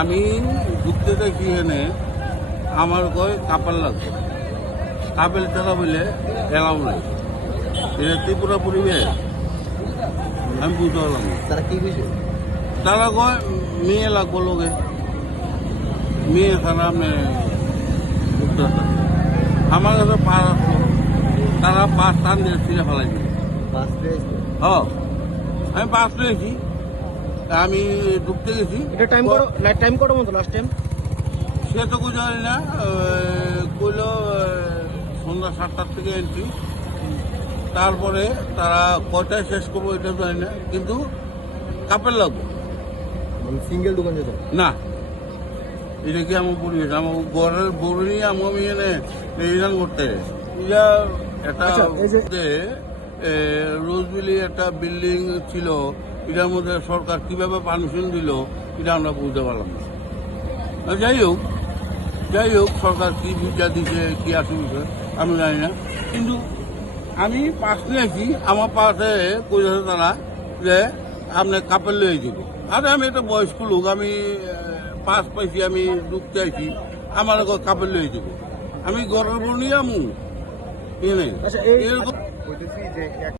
আমি ঢুকতে দেখি এখানে আমার কয় কাপড় লাগবে। কাপেল ছাড়া বলে এলাও নাই। এটা ত্রিপুরা পরিবেশ। আমি বুঝতে পারলাম তারা কি বুঝে? তারা কয় মেয়ে লাগবো লোকে। মেয়ে ছাড়া না। আমার কাছে পাস আসলো তারা পাস টান দিয়ে ছিঁড়ে ফেলাই দিল বাস পেয়েছে হ আমি পাস পেয়েছি আমি ঢুকতে গেছি। এটা টাইম করো টাইম মতো লাস্ট টাইম সে তো জানি না কইল সন্ধ্যা সাতটার থেকে এন্ট্রি তারপরে তারা কয়টায় শেষ করব এটা জানি না কিন্তু কাপের লাগবে। মানে সিঙ্গেল দোকান যেত না। এটা কি আমার পরিবেশ আমার ঘরের বড় নিয়ে আমি আমি এনে রিটার্ন করতে। এটা একটা আচ্ছা, রোজবিলি একটা বিল্ডিং ছিল এটার মধ্যে সরকার কীভাবে পারমিশন দিল এটা আমরা বুঝতে পারলাম না। যাই হোক যাই হোক সরকার কি বুঝা দিছে কি বিষয় আমি জানি না। কিন্তু আমি পাশ নিয়েছি আমার পাশে কইছে তারা যে আপনি কাপড় লয়ে যাব আরে আমি একটা বয়স্ক লোক আমি পাস পাইছি আমি ঢুকতে আইছি আমার কাপড় লয়ে যাব আমি বউ নিয়ে আমু। আচ্ছা, এরকম